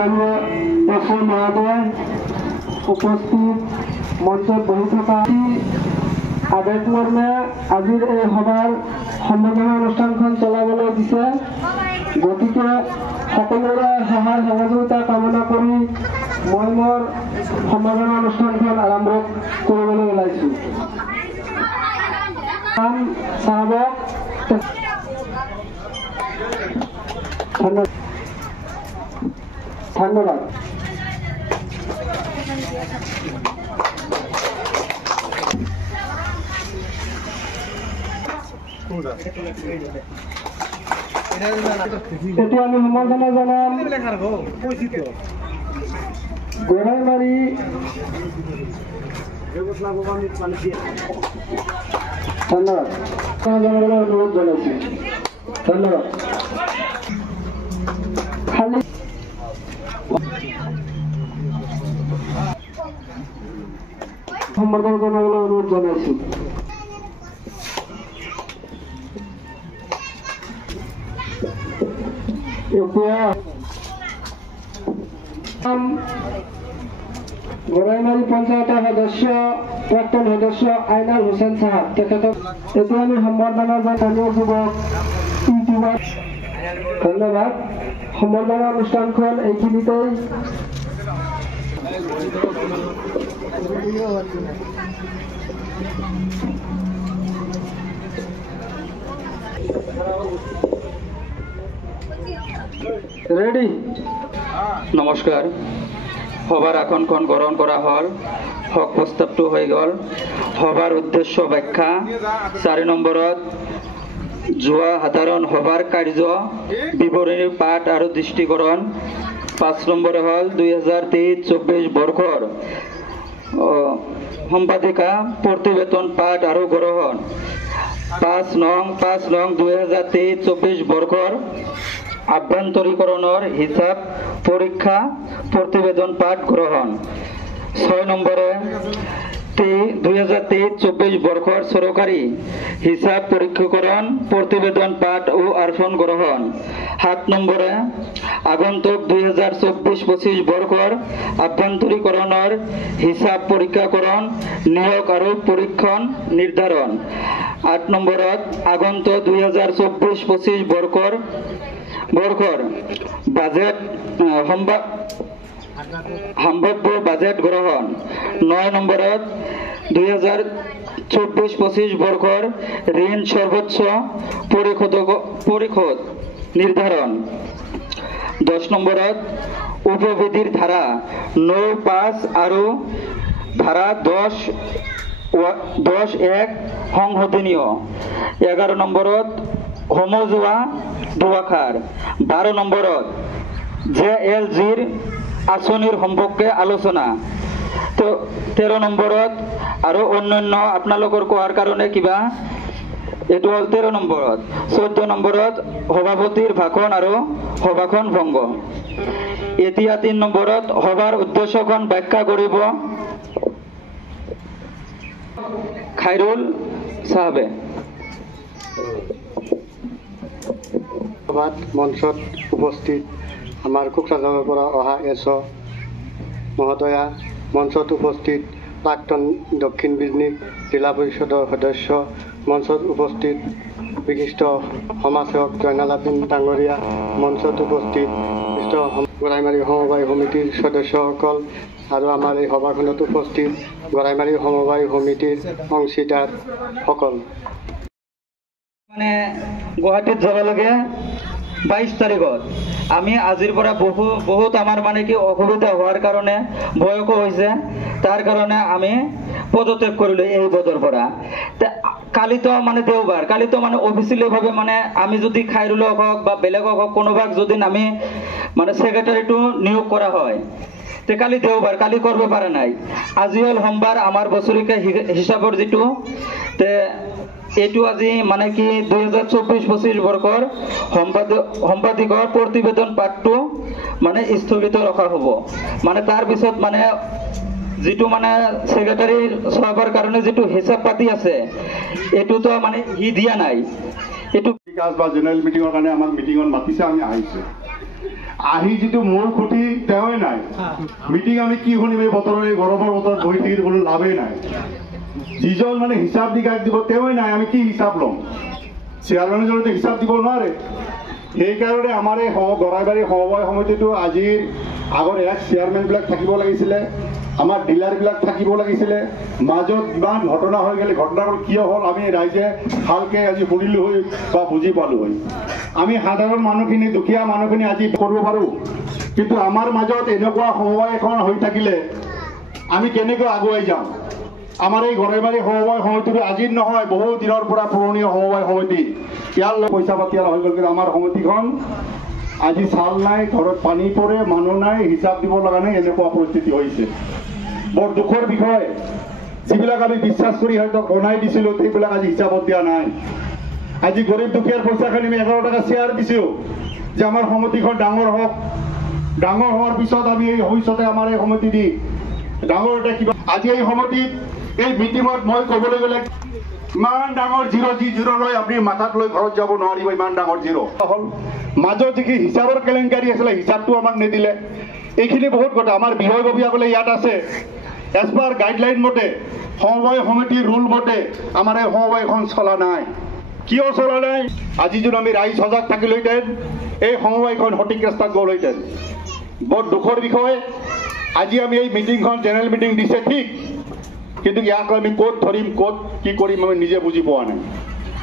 মাননীয় এসএ মহোদয় উপস্থিত মঞ্চত বহি থকা আদেশ মৰ্মে আজিৰ এই সভাৰ সম্বোধনা অনুষ্ঠানখন চলাবলৈ দিছে। গতিকে সকলোৰে সহায় সহযোগিতা কামনা কৰি মই মোৰ সম্বোধনা অনুষ্ঠানখন আৰম্ভ কৰিবলৈ ওলাইছোঁ। চাহাবক ধন্যবাদ। এতিয়া আমি সম্বৰ্ধনা জনাম গোৰাইমাৰী ধন্যবাদ জনাবলৈ অনুৰোধ জনাইছোঁ। ধন্যবাদ। খালি সম্বৰ্ধনা জনাবলৈ অনুৰোধ জনাইছোঁ। গোৰাইমাৰী পঞ্চায়তৰ সদস্য প্ৰাক্তন সদস্য আইনাল হুছেইন চাহাব তেখেতক এতিয়া আমি সম্বৰ্ধনা স্থানীয় যুৱক ইউটিউবাৰ ধন্যবাদ। সম্বৰ্ধনা অনুষ্ঠানখন এইখিনিতেই ৰেডি। নমস্কাৰ। সভাৰ আসনখন গ্ৰহণ কৰা হ'ল। হক প্ৰস্তাৱটো হৈ গ'ল। সভাৰ উদ্দেশ্য ব্যাখ্যা 4 নম্বৰত যোৱা সাধাৰণ সভাৰ কাৰ্য বিৱৰণীৰ পাঠ আৰু দৃষ্টিকৰণ। 5 নম্বৰে হ'ল 2023-24 বৰ্ষৰ সম্পাদিকা প্ৰতিবেদন পাঠ আৰু গ্ৰহণ। 5 নং 2023-24 বৰ্ষৰ আভ্যন্তৰীকৰণৰ হিচাপ পৰীক্ষা প্ৰতিবেদন পাঠ গ্ৰহণ। 6 নম্বৰে 2023-24 বৰ্ষৰ চৰকাৰী হিচাপ পৰীক্ষাকৰণ প্ৰতিবেদন পাঠ ও আৰ্পণ গ্ৰহণ। 7 নম্বৰে আগন্তুক 2024-25 বৰ্ষৰ আভ্যন্তৰীকৰণৰ হিচাপ পৰীক্ষাকৰণ নিয়োগ আৰু পৰীক্ষণ নিৰ্ধাৰণ। 8 নম্বৰত আগন্তুক 2024-25 বৰ্ষৰ বাজেট সম্ভাব্য বাজেট গ্ৰহণ। 9 নম্বৰত 2024-25 বৰ্ষৰ ঋণ সৰ্বোচ্চ পৰিশোধ নিৰ্ধাৰণ। 10 নম্বৰত উপবিধিৰ ধাৰা 9(5) আৰু ধাৰা 10(1) সংশোধনীয়। 11 নম্বৰত সমজুৱা দুআষাৰ। 12 নম্বৰত JLGৰ আঁচনিৰ সম্পৰ্কে আলোচনা। 13 নম্বৰত আৰু অন্যান্য আপোনালোকৰ কোৱাৰ কাৰণে কিবা এইটো হ'ল 13 নম্বৰত। 14 নম্বৰত সভাপতিৰ ভাষণ আৰু সভাখন ভংগ। এতিয়া 3 নম্বৰত সভাৰ উদ্দেশ্যখন ব্যাখ্যা কৰিব খাইৰুল চাহাবে। সভাত মঞ্চত উপস্থিত আমাৰ কোকৰাঝাৰৰ পৰা অহা এছ মহোদয়া, মঞ্চত উপস্থিত প্ৰাক্তন দক্ষিণ বিজনী জিলা পৰিষদৰ সদস্য, মঞ্চত উপস্থিত বিশিষ্ট সমাজসেৱক জয়নাল আবিদিন ডাঙৰীয়া, মঞ্চত উপস্থিত বিশিষ্ট গোৰাইমাৰী সমবায় সমিতিৰ সদস্যসকল আৰু আমাৰ এই সভাখনত উপস্থিত গোৰাইমাৰী সমবায় সমিতিৰ অংশীদাৰসকল। মানে গুৱাহাটীত যাব লাগে 22 তাৰিখত। আমি আজিৰ পৰা বহুত আমাৰ মানে কি অসুবিধা হোৱাৰ কাৰণে বয়সো হৈছে, তাৰ কাৰণে আমি পদত্যাগ কৰিলোঁ এই পদৰ পৰা। কালিতো মানে দেওবাৰ, কালিতো মানে অফিচিয়েলিভাৱে মানে আমি যদি খাইৰুলক হওক বা বেলেগক হওক কোনোবাক যদি আমি মানে ছেক্ৰেটাৰীটো নিয়োগ কৰা হয়, তে কালি দেওবাৰ, কালি কৰিব পৰা নাই। আজি হ'ল সোমবাৰ, আমাৰ বছৰিকা হিচাপৰ যিটো তে এইটো আজি মানে কি 2024-25 বৰ্ষৰ সম্পাদিকৰ প্ৰতিবেদন পাঠটো মানে স্থগিত ৰখা হ'ব। মানে তাৰ পিছত মানে যিটো মানে ছেক্ৰেটাৰী চলাবৰ কাৰণে যিটো হিচাপ পাতি আছে এইটোতো মানে ই দিয়া নাই। এইটো কাজ বা জেনেৰেল মিটিঙৰ কাৰণে আমাক মিটিঙত মাতিছে, আমি আহিছোঁ। আহি যিটো মূল খুঁটি তেওঁই নাই। মিটিং আমি কি শুনিম এই বতৰৰ, এই গৰমৰ বতৰত বহি থাকি কোনো লাভেই নাই। যিজন মানে হিচাপ নিকাশ দিব তেওঁই নাই, আমি কি হিচাপ ল'ম? চেয়াৰমেনৰ জৰিয়তে হিচাপ দিব নোৱাৰে। সেইকাৰণে আমাৰ এই গৰাইবাৰী সমবায় সমিতিটো আজিৰ আগৰ এক্স চেয়াৰমেনবিলাক থাকিব লাগিছিলে, আমাৰ ডিলাৰবিলাক থাকিব লাগিছিলে। মাজত ইমান ঘটনা হৈ গ'লে, ঘটনাবোৰ কিয় হ'ল আমি ৰাইজে ভালকৈ আজি শুনিলোঁ হৈ বা বুজি পালোঁ হৈ। আমি সাধাৰণ মানুহখিনি, দুখীয়া মানুহখিনি আজি কৰিব পাৰোঁ, কিন্তু আমাৰ মাজত এনেকুৱা সমবায় এখন হৈ থাকিলে আমি কেনেকৈ আগুৱাই যাম? আমাৰ এই গৰাইবাৰী সমবায় সমিতিটো আজিৰ নহয়, বহু দিনৰ পৰা পুৰণি সমবায় সমিতি। ইয়াৰ পইচা পাতি হৈ গ'ল, কিন্তু আমাৰ সমিতিখন আজি চাল নাই, ঘৰত পানী পৰে, মানুহ নাই, হিচাপ দিব লগা নাই, এনেকুৱা পৰিস্থিতি হৈছে। বৰ দুখৰ বিষয়। যিবিলাক আমি বিশ্বাস কৰি হয়তো বনাই দিছিলোঁ সেইবিলাক আজি হিচাপত দিয়া নাই। আজি গৰীব দুখীয়াৰ পইচাখিনি আমি 11 টকা শ্বেয়াৰ দিছোঁ যে আমাৰ সমিতিখন ডাঙৰ হওক। ডাঙৰ হোৱাৰ পিছত আমি এই ভৱিষ্যতে আমাৰ এই সমিতি দি ডাঙৰ এটা কিবা, আজি এই সমিতিত এই মিটিঙত মই ক'বলৈ গ'লে ইমান ডাঙৰ জিৰ' লৈ আপুনি মাথাত লৈ ঘৰত যাব নোৱাৰিব, ইমান ডাঙৰ জিৰ' হ'ল। মাজত যিখিনি হিচাপৰ কেলেংকাৰী আছিলে হিচাপটো আমাক নিদিলে। এইখিনি বহুত কথা। আমাৰ বিষয়ববীয়াসকলে ইয়াত আছে। এজ পাৰ গাইডলাইন মতে, সমবায় সমিতিৰ ৰুল মতে আমাৰ এই সমবায়খন চলা নাই। কিয় চলা নাই? আজি যদি আমি ৰাইজ সজাগ থাকিলোহেঁতেন, এই সমবায়খন সঠিক ৰাস্তাত গ'লহেঁতেন। বৰ দুখৰ বিষয়। আজি আমি এই মিটিংখন জেনেৰেল মিটিং দিছে ঠিক, কিন্তু ইয়াক আমি ক'ত ধৰিম, ক'ত কি কৰিম আমি নিজে বুজি পোৱা নাই।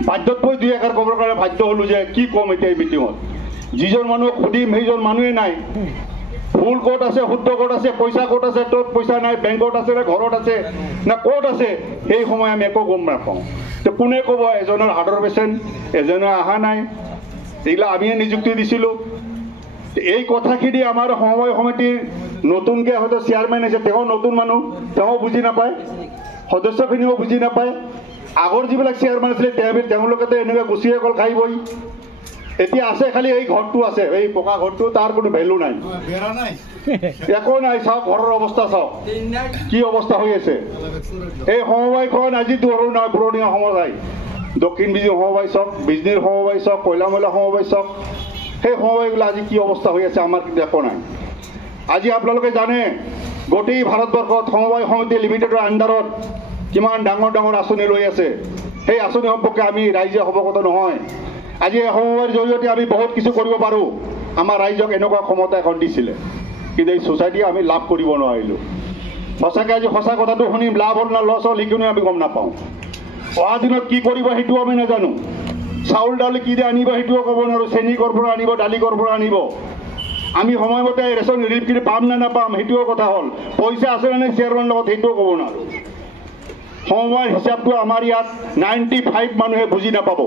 বাধ্যত পৰি 2 এষাৰ ক'বৰ কাৰণে বাধ্য হ'লোঁ যে কি ক'ম এতিয়া এই মিটিঙত। যিজন মানুহক সুধিম সেইজন মানুহে নাই। ভুল ক'ত আছে, শুদ্ধ ক'ত আছে, পইচা ক'ত আছে, ত'ত পইচা নাই, বেংকত আছে নে ঘৰত আছে না ক'ত আছে, সেই সময় আমি একো গম নাপাওঁ। তো কোনে ক'ব এজনৰ হাৰ্টৰ পেচেণ্ট, এজনৰ অহা নাই, এইবিলাক আমিয়ে নিযুক্তি দিছিলোঁ। এই কথাখিনি আমাৰ সমবায় সমিতিৰ নতুনকৈ হয়তো চেয়াৰমেন আছে, তেওঁ নতুন মানুহ, তেওঁ বুজি নাপায়, সদস্যখিনিও বুজি নাপায়। আগৰ যিবিলাক চেয়াৰমেন আছিলে তেওঁলোকেতো এনেকৈ গুচিয়ে গ'ল খাই বৈ। এতিয়া আছে খালি এই ঘৰটো আছে, এই পকা ঘৰটো, তাৰ কোনো ভেলু নাই, একো নাই। চাওক ঘৰৰ অৱস্থা, চাওক কি অৱস্থা হৈ আছে। এই সমবায়খন আজি সৰু নহয়, পুৰণি সমবায়। দক্ষিণ বিজনী সমবায় চাওক, বিজনীৰ সমবায় চাওক, কয়লা ময়লা সমবায় চাওক, সেই সমবায়বিলাক আজি কি অৱস্থা হৈ আছে আমাৰ কিন্তু একো নাই। আজি আপোনালোকে জানে গোটেই ভাৰতবৰ্ষত সমবায় সমিতি লিমিটেডৰ আণ্ডাৰত কিমান ডাঙৰ ডাঙৰ আঁচনি লৈ আছে। সেই আঁচনি সম্পৰ্কে আমি ৰাইজে অৱগত নহয়। আজি এই সমবায়ৰ জৰিয়তে আমি বহুত কিছু কৰিব পাৰোঁ। আমাৰ ৰাইজক এনেকুৱা ক্ষমতা এখন দিছিলে, কিন্তু এই ছ'চাইটি আমি লাভ কৰিব নোৱাৰিলোঁ। সঁচাকৈ আজি সঁচা কথাটো শুনিম, লাভ হ'ল না লছ হ'ল সেইখিনিও আমি গম নাপাওঁ। অহা দিনত কি কৰিব সেইটোও আমি নাজানো। চাউল দালি কি দিয়ে আনিব সেইটোও ক'ব নোৱাৰোঁ, চেনি ক'ৰ পৰা আনিব, দালি ক'ৰ পৰা আনিব। আমি সময়মতে ৰেচন ৰিলিফখিনি পাম নে নাপাম সেইটোও কথা হ'ল। পইচা আছে নে নাই চেয়াৰমেনৰ লগত সেইটোও ক'ব নোৱাৰোঁ। সমবায়ৰ হিচাপটো আমাৰ ইয়াত 95 মানুহে বুজি নাপাব।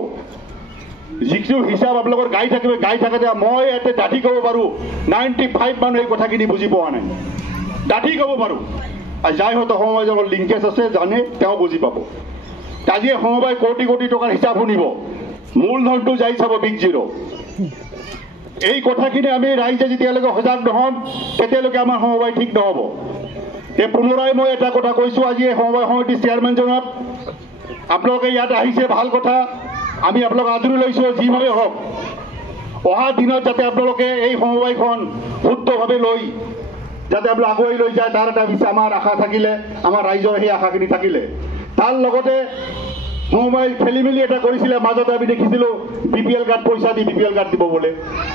যিটো হিচাপ আপোনালোকৰ গাই থাকিব, গাই থাকোঁতে মই ইয়াতে ডাঠি ক'ব পাৰোঁ 95 মানুহে কথাখিনি বুজি পোৱা নাই, ডাঠি ক'ব পাৰোঁ। আৰু যাই হয়তো সমবায়ৰ লগত লিংকেজ আছে জানে, তেওঁ বুজি পাব। আজি সমবায় কোটি কোটি টকাৰ হিচাপ শুনিব, মূলধনটো যাই চাব বিগ জিৰ'। এই কথাখিনি আমি ৰাইজে যেতিয়ালৈকে সজাগ নহ'ম তেতিয়ালৈকে আমাৰ সমবায় ঠিক নহ'ব। পুনৰাই মই এটা কথা কৈছোঁ, আজি এই সমবায় সমিতিৰ চেয়াৰমেনজনক, আপোনালোকে ইয়াত আহিছে ভাল কথা, আমি আপোনালোক আদৰি লৈছোঁ। যিভাৱে হওক অহা দিনত যাতে আপোনালোকে এই সমবায়খন শুদ্ধভাৱে লৈ যাতে আপোনালোক আগুৱাই লৈ যায়, তাৰ এটা আমাৰ আশা থাকিলে, আমাৰ ৰাইজৰ সেই আশাখিনি থাকিলে। তাৰ লগতে সমবায় খেলি মেলি এটা কৰিছিলে, মাজতে আমি দেখিছিলোঁ BPL কাৰ্ড পইচা দি BPL কাৰ্ড দিব বোলে।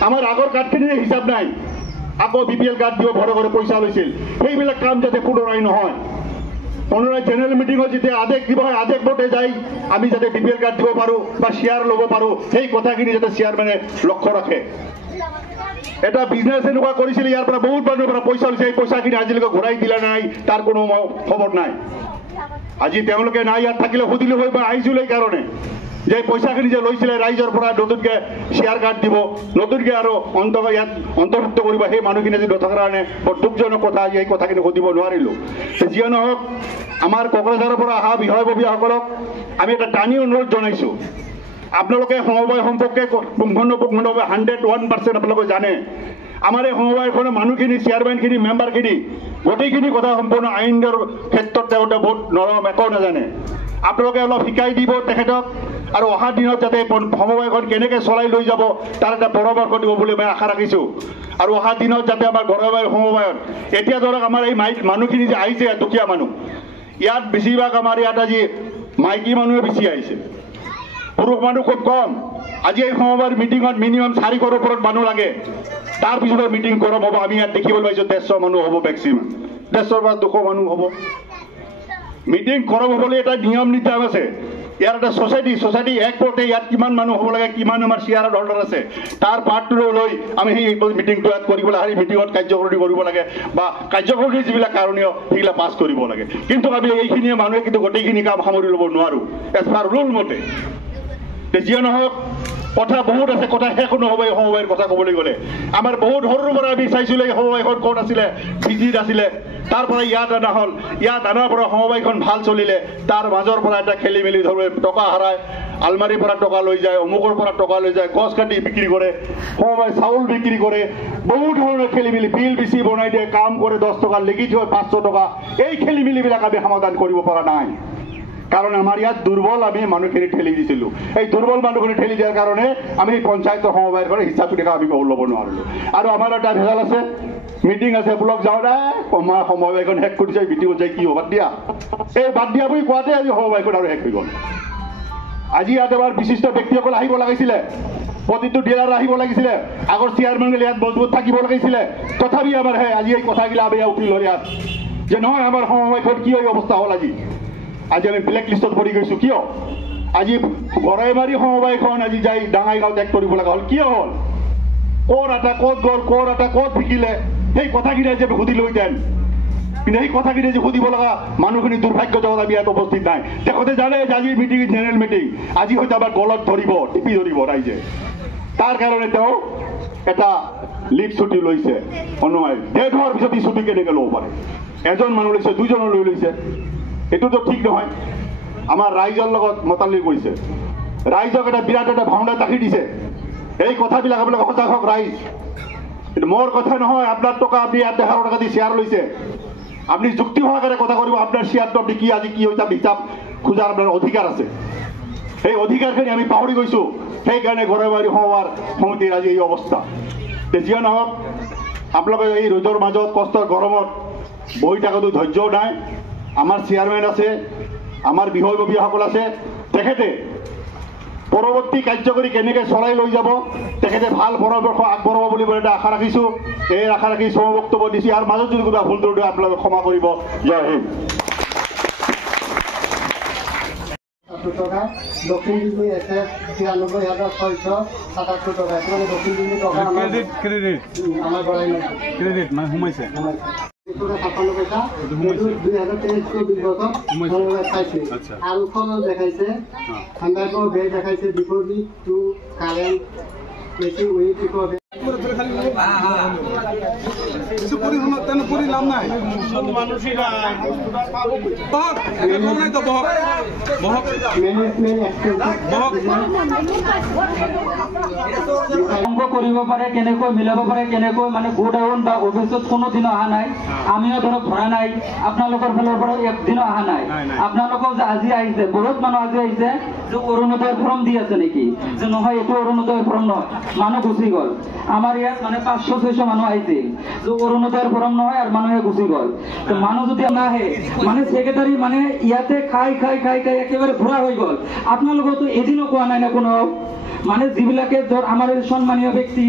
আমাৰ আগৰ কাৰ্ডখিনিৰ হিচাপ নাই, আকৌ BPL কাৰ্ড দিব ঘৰে ঘৰে পইচা লৈছিল। সেইবিলাক কাম যাতে পুনৰাই নহয়। পুনৰাই জেনেৰেল মিটিঙত যেতিয়া আদেশ দিব হয়, আদেশ মতে যাই আমি যাতে BPL কাৰ্ড দিব পাৰোঁ বা শ্বেয়াৰ ল'ব পাৰোঁ, সেই কথাখিনি যাতে চেয়াৰমেনে লক্ষ্য ৰাখে। এটা বিজনেছ এনেকুৱা কৰিছিলে, ইয়াৰ পৰা বহুত মানুহৰ পৰা পইচা লৈছে, এই পইচাখিনি আজিলৈকে ঘূৰাই দিলে নাই তাৰ কোনো খবৰ নাই। আজি তেওঁলোকে নাই, ইয়াত থাকিলে সুধিলোঁ হয় বা আহিছিলোঁ এই কাৰণে যে পইচাখিনি যে লৈছিলে ৰাইজৰ পৰা নতুনকৈ শ্বেয়াৰ কাৰ্ড দিব, নতুনকৈ আৰু ইয়াত অন্তৰ্ভুক্ত কৰিব, সেই মানুহখিনি আজি নথকাৰ কাৰণে বৰ দুখজনক কথা। আজি এই কথাখিনি সুধিব নোৱাৰিলোঁ। যিয়ে নহওক, আমাৰ কোকৰাঝাৰৰ পৰা অহা বিষয়ববীয়াসকলক আমি এটা টানি অনুৰোধ জনাইছোঁ, আপোনালোকে সমবায় সম্পৰ্কে পুংখানুপুংখভাৱে 101% আপোনালোকে জানে। আমাৰ এই সমবায়খনৰ মানুহখিনি, চেয়াৰমেনখিনি, মেম্বাৰখিনি গোটেইখিনি কথা সম্পূৰ্ণ আইনৰ ক্ষেত্ৰত তেওঁলোকে বহুত নৰম, একো নাজানে। আপোনালোকে অলপ শিকাই দিব তেখেতক, আৰু অহা দিনত যাতে সমবায়খন কেনেকৈ চলাই লৈ যাব তাৰ এটা পৰামৰ্শ দিব বুলি মই আশা ৰাখিছোঁ। আৰু অহা দিনত যাতে আমাৰ ঘৰৰ সমবায়ত এতিয়া ধৰক আমাৰ এই মানুহখিনি যে আহিছে দুখীয়া মানুহ, ইয়াত বেছিভাগ আমাৰ ইয়াত আজি মাইকী মানুহে বেছি আহিছে, পুৰুষ মানুহ খুব কম। আজি এই সমবায়ৰ মিটিঙত মিনিমাম 400ৰ ওপৰত মানুহ লাগে, তাৰপিছত মিটিং কৰম হ'ব। আমি ইয়াত দেখিবলৈ পাইছোঁ 150 মানুহ হ'ব, মেক্সিমাম 150 বা 200 মানুহ হ'ব। মিটিং কৰম হ'বলৈ এটা নিয়ম নীতি আছে, ইয়াৰ এটা ছ'চাইটি এক পথে ইয়াত কিমান মানুহ হ'ব লাগে, কিমান আমাৰ শ্বেয়াৰ হোল্ডাৰ আছে, তাৰ পাৰ্টটো লৈ আমি সেই মিটিংটো ইয়াত কৰিব লাগে, সেই মিটিঙত কাৰ্যকৰী কৰিব লাগে বা কাৰ্যকৰী যিবিলাক কাৰণীয় সেইবিলাক পাছ কৰিব লাগে। কিন্তু আমি এইখিনিয়ে মানুহে কিন্তু গোটেইখিনি কাম সামৰি ল'ব নোৱাৰোঁ এজ পাৰ ৰুল মতে। যিয়ে নহওক কথা বহুত আছে, কথা শেষ নহ'ব এই সমবায়ৰ কথা ক'বলৈ গ'লে। আমাৰ বহুত সৰুৰ পৰা আমি চাইছিলোঁ এই সমবায়খন ক'ত আছিলে, বিজিত আছিলে, তাৰ পৰা ইয়াত অনা হ'ল। ইয়াত অনাৰ পৰা সমবায়খন ভাল চলিলে, তাৰ মাজৰ পৰা এটা খেলি মেলি ধৰে, টকা হাৰায়, আলমাৰীৰ পৰা টকা লৈ যায়, অমুকৰ পৰা টকা লৈ যায়, গছ কাটি বিক্ৰী কৰে, সমবায় চাউল বিক্ৰী কৰে, বহুত ধৰণৰ খেলি মেলি, বিল বেছি বনাই দিয়ে, কাম কৰে 10 টকা, লিখি থয় 500 টকা। এই খেলি মেলিবিলাক আমি সমাধান কৰিব পৰা নাই, কাৰণ আমাৰ ইয়াত দুৰ্বল আমি মানুহখিনি ঠেলি দিছিলোঁ। এই দুৰ্বল মানুহখিনি ঠেলি দিয়াৰ কাৰণে আমি পঞ্চায়তৰ সমবায়ৰ পৰা হিচাপ দেখা আমি ল'ব নোৱাৰিলোঁ। আৰু আমাৰ এটা ভেজাল আছে, মিটিং আছে, ব্লক যাওঁ নাই সমবায়খন শেষ কৰিছে, মিটিঙত যাই কি হ'ব, বাদ দিয়া। এই বাদ দিয়া বুলি কোৱাতে আজি সমবায়খন আৰু শেষ হৈ গ'ল। আজি ইয়াত এবাৰ বিশিষ্ট ব্যক্তিসকল আহিব লাগিছিলে, প্ৰতিটো ডিলাৰ আহিব লাগিছিলে, আগৰ চেয়াৰমেনবিলাক ইয়াত মজবুত থাকিব লাগিছিলে। তথাপি আমাৰ আজি এই কথাগিলা আমি উঠি ল'লে ইয়াত যে নহয় আমাৰ সমবায়খন কি এই অৱস্থা হ'ল। আজি আমি ব্লেক লিষ্টত পৰি গৈছোঁ। কিয়? আজি গৰাইমাৰী সমবায়খন আজি যাই ডাঙাইগাঁও ত্যাগ কৰিব লগা হ'ল। কিয় হ'ল? ক'ৰ এটা ক'ত গ'ল, ক'ৰ এটা ক'ত বিকিলে, সেই কথাখিনি যে সুধি লৈ যেন, কিন্তু সেই কথাখিনি যে সুধিব লগা মানুহখিনি দুৰ্ভাগ্যজনক আমি ইয়াত উপস্থিত নাই। তেখেতে জানে যে আজিৰ মিটিং জেনেৰেল মিটিং, আজি হয়তো আমাৰ গলত ধৰিব, টিপি ধৰিব ৰাইজে। তাৰ কাৰণে তেওঁ এটা লিভ ছুটি লৈছে। অনুমাই ডেথ হোৱাৰ পিছত এই ছুটি কেনেকৈ ল'ব পাৰে? এজন মানুহ লৈছে, 2জনৰ লৈ লৈছে, এইটোতো ঠিক নহয়। আমাৰ ৰাইজৰ লগত মতালি কৰিছে, ৰাইজক এটা বিৰাট এটা ভাওনা তাকি দিছে। এই কথাবিলাক আপোনালোকে সজাগ হওক ৰাইজ। কিন্তু মোৰ কথা নহয়, আপোনাৰ টকা আপুনি ইয়াত দেখাৰ টকা দি শ্বেয়াৰ লৈছে, আপুনি যুক্তি সহকাৰে কথা কৰিব। আপোনাৰ শ্বেয়াৰটো আপুনি কি আজি কি হৈছে হিচাপ খোজাৰ আপোনাৰ অধিকাৰ আছে। সেই অধিকাৰখিনি আমি পাহৰি গৈছোঁ, সেইকাৰণে গৰাইমাৰী সমবায় সমিতিৰ আজি এই অৱস্থা। যিয়ে নহওক, আপোনালোকে এই ৰ'দৰ মাজত কষ্টৰ গৰমত বহি থকাটো ধৈৰ্যও নাই। আমাৰ চেয়াৰমেন আছে, আমাৰ বিষয়ববীয়াসকল আছে, তেখেতে পৰৱৰ্তী কাৰ্যকৰী কেনেকৈ চলাই লৈ যাব, তেখেতে ভাল পৰামৰ্শ আগবঢ়াব বুলি মই এটা আশা ৰাখিছোঁ। এই আশা ৰাখি চব বক্তব্য দিছোঁ। আৰু মাজত যদি কিবা ভুল ত্ৰুটি আপোনালোকে ক্ষমা কৰিব। জয় হিন্দ। টাকা, দক্ষিণ দিল্লী আছে ৯৬৭৭ টাকা, মানে দক্ষিণ দিল্লী টকা আমাৰ ক্ৰেডিট মানে সোমাইছে ৫৬ পইচা ২০২৩-২৪ পাইছে। আৰু ফল দেখাইছে, ঠাণ্ডাকৰ বেগ দেখাইছে, ডিপজিট টু কাৰেণ্ট বেছি উইথ অংক কৰিব পাৰে, কেনেকৈ মিলাব পাৰে, কেনেকৈ মানে গোডাউন বা অফিচত কোনোদিনো অহা নাই, আমিও ধৰক ধৰা নাই, আপোনালোকৰ ফালৰ পৰা একদিনো অহা নাই। আপোনালোকক যে আজি আহিছে, বহুত মানুহ আজি আহিছে যে অৰুণোদয় ফৰ্ম দি আছে নেকি, যে নহয় এইটো অৰুণোদয় ফৰ্ম নহয়, মানুহ গুচি গ'ল। আমাৰ ইয়াত মানে ৫০০-৬০০ মানুহ আহিছিল যে অৰুণোদয়ৰ ফৰ্ম নহয়, আৰু মানুহে গুচি গ'ল। মানুহ যদি নাহে, মানে ছেক্ৰেটাৰী মানে ইয়াতে খাই একেবাৰে ঘূৰা হৈ গ'ল। আপোনালোকেতো এদিনো কোৱা নাই না কোনো, মানে যিবিলাকে ধৰ আমাৰ সন্মানীয় ব্যক্তি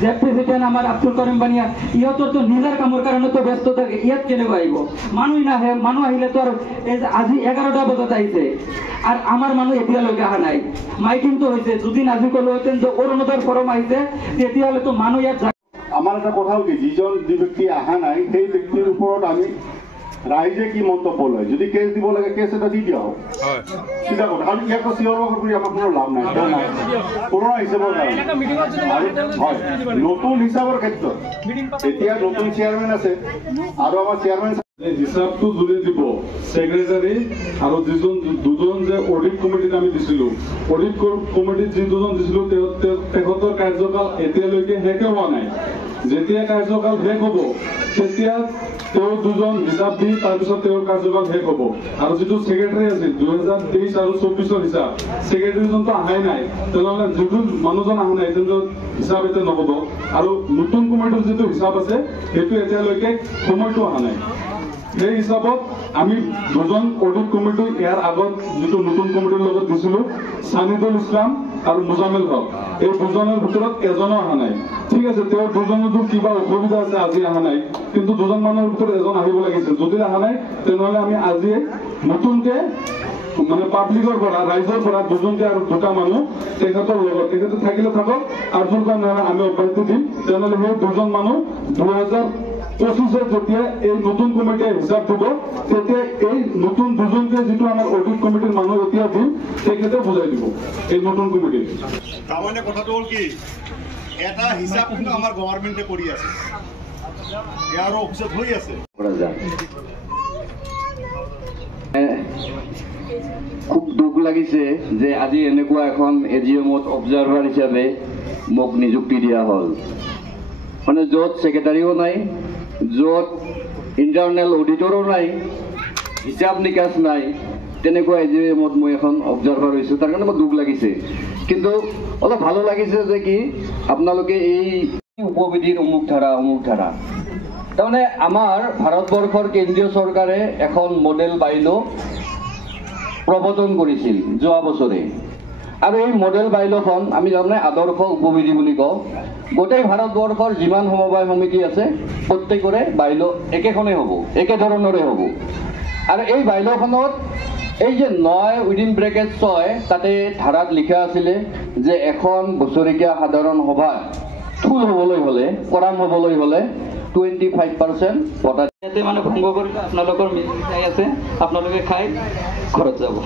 যে প্ৰেচিডেণ্ট আমাৰ আব্দুল কৰিম বানিয়া, ইহঁতৰতো নিজৰ কামৰ কাৰণেতো ব্যস্ত থাকে, ইয়াত কেনেকৈ আহিব? মানুহ নাহে, মানুহ আহিলেতো আৰু এই যে আজি 11টা বজাত আহিছে, আৰু আমাৰ মানুহ এতিয়ালৈকে অহা নাই। মাইকিংটো হৈছে, যদি আজি ক'লোহেঁতেন যে অৰুণোদয়ৰ ফৰ্ম আহিছে, তেতিয়াহ'লেতো মানুহ ইয়াত আমাৰ এটা কথা হ'ল কি, যিজন যি ব্যক্তি অহা নাই সেই ব্যক্তিৰ ওপৰত আমি ৰাইজে কি মন্তব্য লয়, যদি কেছ দিব লাগে কেছ এটা দি দিয়া হওক, চিধা কথা। কাৰণ ইয়াক চিঞৰ বাখৰ কৰি আমাৰ কোনো লাভ নাই, পুৰণা হিচাপৰ কাৰণে। হয়, নতুন হিচাপৰ ক্ষেত্ৰত এতিয়া নতুন চেয়াৰমেন আছে, আৰু আমাৰ চেয়াৰমেন হিচাপটো যোনে দিব সেক্রেটারি আর দুজন যে অডিট কমিটিত আমি দিছিলো, অডিট কমিটিত যি দুজন দিছিলো তেখেতৰ কাৰ্যকাল এতিয়ালৈকে শেষে হোৱা নাই। যেতিয়া কাৰ্যকাল শেষ হ'ব তেতিয়া তেওঁ দুজন হিচাপ দি তাৰপিছত তেওঁৰ কাৰ্যকাল শেষ হ'ব। আৰু যিটো সেক্ৰেটাৰি আছিল 2023 আৰু 24ৰ হিচাপ, সেক্রেটারিজনটো অহাই নাই, তেনেহ'লে যিটো মানুহজন অহা নাই কিন্তু হিচাপ এতিয়া নহ'ব। আৰু নতুন কমিটিৰ যিটো হিচাপ আছে সেইটো এতিয়ালৈকে সময়টো অহা নাই। সেই হিচাপত আমি দুজন অডিট কমিটি ইয়াৰ আগত যিটো নতুন কমিটিৰ লগত দিছিলো, সানিদুল ইছলাম আৰু মুজামিল হক, এই দুজনৰ ভিতৰত এজনো অহা নাই। ঠিক আছে, তেওঁৰ দুজনতো কিবা অসুবিধা আছে, আজি অহা নাই, কিন্তু দুজন মানুহৰ ভিতৰত এজন আহিব লাগিছিল। যদি অহা নাই তেনেহ'লে আমি আজি নতুনকে মানে পাব্লিকৰ পৰা, ৰাইজৰ পৰা দুজনকে আৰু দুটা মানুহ তেখেতৰ লগত, তেখেতে থাকিলে থাকক, আৰু যদি নহ'লে আমি অব্যাহতি দিম। তেনেহ'লে সেই দুজন মানুহ 2025 যেতিয়া এই নতুন কমিটিয়ে হিচাপ দিব তেতিয়া এই নতুন দুজনকে যিটো আমাৰ অডিট কমিটিৰ মানুহ এতিয়া দিম তেখেতে বুজাই দিব এই নতুন কমিটি। তাৰমানে কথাটো হ'ল কি, এটা হিচাপ কিন্তু আমাৰ গভৰ্ণমেণ্টে কৰি আছে, ইয়াৰো অফিচত হৈ আছে। খুব দুখ লাগিছে যে আজি এনেকুৱা এখন এজিএমত অবজাৰ্ভাৰ হিচাপে মোক নিযুক্তি দিয়া হ'ল, মানে য'ত ছেক্ৰেটাৰীও নাই, য'ত ইণ্টাৰনেল অডিটৰো নাই, হিচাপ নিকাচ নাই, তেনেকুৱা এজিএমত মই এখন অবজাৰ্ভাৰ হৈছোঁ। তাৰ কাৰণে মোৰ দুখ লাগিছে, কিন্তু অলপ ভালো লাগিছে যে কি আপোনালোকে এই উপবিধিৰ অমুক ধাৰা তাৰমানে আমাৰ ভাৰতবৰ্ষৰ কেন্দ্ৰীয় চৰকাৰে এখন মডেল বাইল' প্ৰৱৰ্তন কৰিছিল যোৱা বছৰে, আৰু এই মডেল বাইল'খন আমি জানো আদৰ্শ উপবিধি বুলি কওঁ। গোটেই ভাৰতবৰ্ষৰ যিমান সমবায় সমিতি আছে প্ৰত্যেকৰে বাইল' একেখনেই হ'ব, একে ধৰণৰে হ'ব। আৰু এই বাইল'খনত এই যে 9(6) তাতে ধাৰাত লিখা আছিলে যে এখন বছৰেকীয়া সাধাৰণ সভা থুল হ'বলৈ হ'লে, কৰাম হ'বলৈ হ'লে 25% ভোটাৰ ইয়াতে মানে ভংগ কৰি আপোনালোকৰ মিঠাই আছে, আপোনালোকে খাই ঘৰত যাব।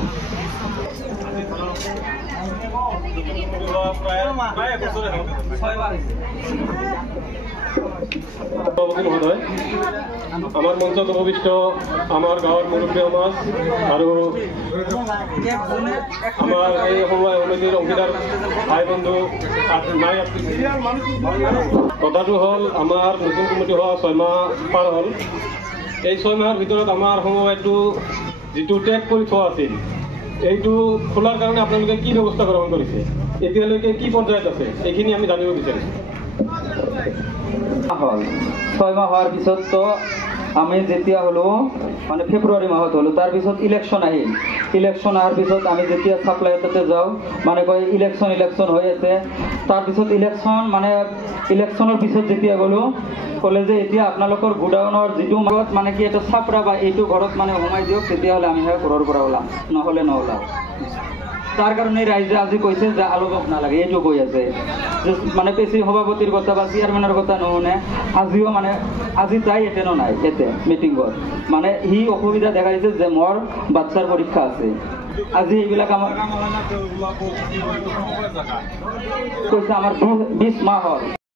আমাৰ মঞ্চত উপবিষ্ট আমাৰ গাঁৱৰ মুৰব্বী সমাজ আৰু আমাৰ এই সমবায় সমিতিৰ অংশীদাৰ ভাই বন্ধু নাই। কথাটো হ'ল আমাৰ নতুন কমিটি হোৱা 6 মাহ পাৰ হ'ল। এই 6 মাহৰ ভিতৰত আমাৰ সমবায়টো যিটো টেগ কৰি থোৱা আছিল এইটো খোলাৰ কাৰণে আপোনালোকে কি ব্যৱস্থা গ্ৰহণ কৰিছে, এতিয়ালৈকে কি পৰ্যায়ত আছে, এইখিনি আমি জানিব বিচাৰিছোঁ। 6 মাহ হোৱাৰ পিছততো আমি যেতিয়া হ'লো মানে ফেব্ৰুৱাৰী মাহত হ'লো, তাৰপিছত ইলেকশ্যন আহিল। ইলেকশ্যন অহাৰ পিছত আমি যেতিয়া ছাপ্লাইতে যাওঁ মানে কয় ইলেকশ্যন হৈ আছে। তাৰপিছত ইলেকশ্যনৰ পিছত যেতিয়া গ'লো ক'লে যে এতিয়া আপোনালোকৰ গোডাউনৰ যিটো ঘৰত মানে কি এটা চাপৰা বা এইটো ঘৰত মানে সোমাই দিয়ক, তেতিয়াহ'লে আমি ঘৰৰ পৰা ওলাম, নহ'লে নোলাম। তাৰ কাৰণে ৰাইজে আজি কৈছে যে আলোচক নালাগে, এইটো কৈ আছে যে মানে পেচি সভাপতিৰ কথা বা চেয়াৰমেনৰ কথা নুশুনে। আজিও মানে আজি তাই এটেনো নাই এতে মিটিঙত, মানে সি অসুবিধা দেখাইছে যে মোৰ বাচ্চাৰ পৰীক্ষা আছে। আজি এইবিলাক আমাৰ কৈছে আমাৰ 20 মাহ হ'ল।